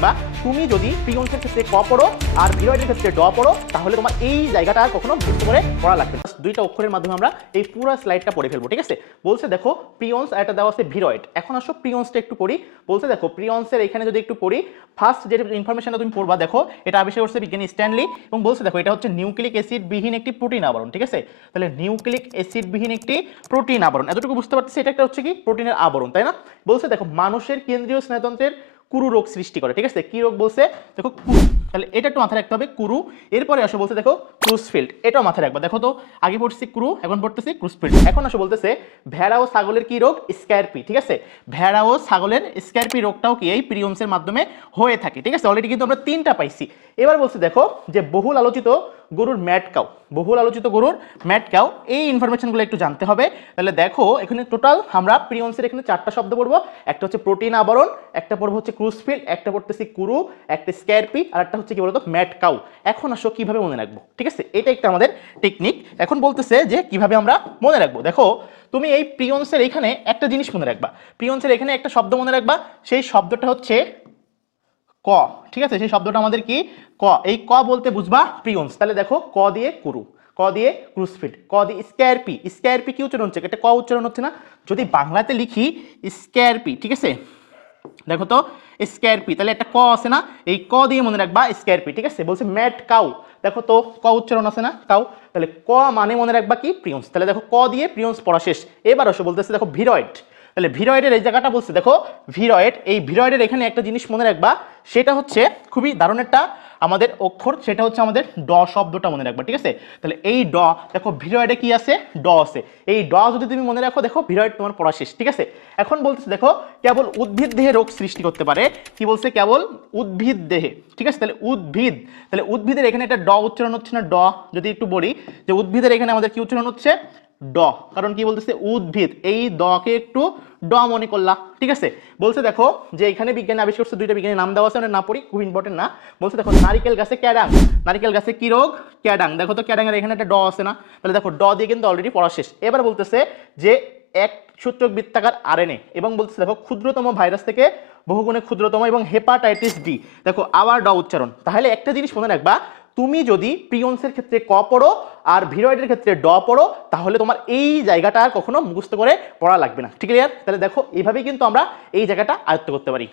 রাখবা, তুমি যদি প্রিয়ন্সের ক্ষেত্রে ক পড়ো আর ভিরয়েডের ক্ষেত্রে ড পড়ো তাহলে তোমার এই জায়গাটা আর কখনো মুখস্থ করে পড়া লাগবে না। দুইটা অক্ষরের মাধ্যমে আমরা এই পুরো স্লাইডটা পড়ে ফেলবো, ঠিক আছে। বলছে দেখো প্রিয়ন্স আর এটা দেওয়া আছে ভিরয়েড। এখন আসো প্রিয়ন্সটা একটু পড়ি। বলছে দেখো প্রিয়ন্সের এখানে যদি একটু পড়ি, ফার্স্ট যে ইনফরমেশনটা তুমি পড়বা দেখো, এটা আবিষ্কার করছে বিজ্ঞানী স্ট্যানলি এবং বলছে দেখো এটা হচ্ছে নিউক্লিক অ্যাসিড বিহীন একটি প্রোটিন আবরণ, ঠিক আছে। তাহলে নিউক্লিক অ্যাসিড বিহীন একটি প্রোটিন আবরণ, এতটুকু বুঝতে পারতেছি এটা একটা হচ্ছে কি প্রোটিনের আবরণ, তাই না। বলছে দেখো মানুষের কেন্দ্রীয় স্নায়ুতন্ত্রের কুরু রোগ সৃষ্টি করে, ঠিক আছে। কি রোগ বলছে দেখো কুরু, তাহলে এটা একটু মাথায় রাখতে হবে কুরু। এরপরে আসো বলছে দেখো ক্রুসফিল্ড, এটাও মাথায় রাখবা। দেখো তো আগে পড়ছি কুরু, এখন পড়তেছি ক্রুসফিল্ড। এখন আসো বলতেছে ভেড়া ও ছাগলের কি রোগ, স্ক্যারপি, ঠিক আছে। ভেড়া ও ছাগলের স্ক্যারপি রোগটাও কি এই প্রিয়ন্সের মাধ্যমে হয়ে থাকে, ঠিক আছে। অলরেডি কিন্তু আমরা 3টা পাইছি। এবার বলছে দেখো যে বহুল আলোচিত গরুর ম্যাড কাউ, বহুল আলোচিত গরুর ম্যাড কাউ, এই ইনফরমেশনগুলো একটু জানতে হবে। তাহলে দেখো এখানে টোটাল আমরা প্রিয়ন্সের এখানে 4টা শব্দ পড়বো। একটা হচ্ছে প্রোটিন আবরণ, একটা পড়বো হচ্ছে ক্রুসফিল্ড, একটা পড়তেছি কুরু, একটা স্ক্যারপি, আর একটা হচ্ছে কি বলতো ম্যাড কাউ। এখন আসো কিভাবে মনে রাখবো, ঠিক আছে, এটা একটা আমাদের টেকনিক। এখন বলতেছে যে কিভাবে আমরা মনে রাখবো। দেখো তুমি এই প্রিয়ন্সের এখানে একটা জিনিস মনে রাখবা, প্রিয়ন্সের এখানে একটা শব্দ মনে রাখবা, সেই শব্দটা হচ্ছে ক, ঠিক আছে। সেই শব্দটা আমাদের কি ক, এই ক বলতে বুঝবা প্রিয়ন্স। তাহলে দেখো ক দিয়ে কুরু, ক দিয়ে ক্রুসফিল্ড, ক দিয়ে স্ক্যারপি। স্ক্যারপি কি উচ্চারণ হচ্ছে, এটা ক উচ্চারণ হচ্ছে না। যদি বাংলাতে লিখি স্ক্যারপি, ঠিক আছে, দেখো তো স্ক্যারপি, তাহলে একটা ক আছে না, এই ক দিয়ে মনে রাখবা স্ক্যারপি, ঠিক আছে। বলছে ম্যাড কাউ, দেখো তো ক উচ্চারণ আছে না কাউ, তাহলে ক মানে মনে রাখবা কি প্রিয়ন্স। তাহলে দেখো ক দিয়ে প্রিয়ন্স পড়া শেষ। এবার আসো বলতেছে দেখো ভিরয়েড, তাহলে ভিরয়েডের এই জায়গাটা বলছে দেখো ভিরয়েড, এই ভিরয়েডের এখানে একটা জিনিস মনে রাখবা, সেটা হচ্ছে খুবই দারুণ একটা আমাদের অক্ষর, সেটা হচ্ছে আমাদের ড শব্দটা মনে রাখবা, ঠিক আছে। তাহলে এই ড দেখো ভিরয়েডে কি আছে, ড আছে। এই ড যদি তুমি মনে রাখো দেখো ভিরয়েড তোমার পড়া শেষ, ঠিক আছে। এখন বলতেছে দেখো কেবল উদ্ভিদ দেহে রোগ সৃষ্টি করতে পারে, কি বলছে কেবল উদ্ভিদ দেহে, ঠিক আছে। তাহলে উদ্ভিদ, তাহলে উদ্ভিদের এখানে একটা ড উচ্চারণ হচ্ছে না, ড যদি একটু বলি যে উদ্ভিদের এখানে আমাদের কি উচ্চারণ হচ্ছে ড, কারণ কি বলতেছে উদ্ভিদ, এই দকে একটু ড মনে করলা, ঠিক আছে। বলছে দেখো যে এখানে বিজ্ঞানী আবিষ্কার করছে, দুইটা বিজ্ঞানী নাম দেওয়া আছে, না পড়ি খুব ইম্পর্টেন্ট না। বলছে দেখো নারিকেল গাছে ক্যাডাং, নারিকেল গাছে কি রোগ, ক্যাডাং। দেখো তো ক্যাডাং এর এখানে একটা ড আছে না, তাহলে দেখো ড দিয়ে কিন্তু অলরেডি পড়া শেষ। এবার বলতেছে যে এক সূত্রক বৃত্তাকার আরএনএ এবং বলতেছে দেখো ক্ষুদ্রতম ভাইরাস থেকে বহুগুণে ক্ষুদ্রতম এবং হেপাটাইটিস ডি, দেখো আবার ড উচ্চারণ। তাহলে একটা জিনিস মনে রাখবা, তুমি যদি প্রিয়ন্সের ক্ষেত্রে ক পড়ো আর ভিরয়েডের ক্ষেত্রে ড পড়ো তাহলে তোমার এই জায়গাটা আর কখনো মুখস্থ করে পড়া লাগবে না, ঠিক আছে। তাহলে দেখো এইভাবেই কিন্তু আমরা এই জায়গাটা আয়ত্ত করতে পারি।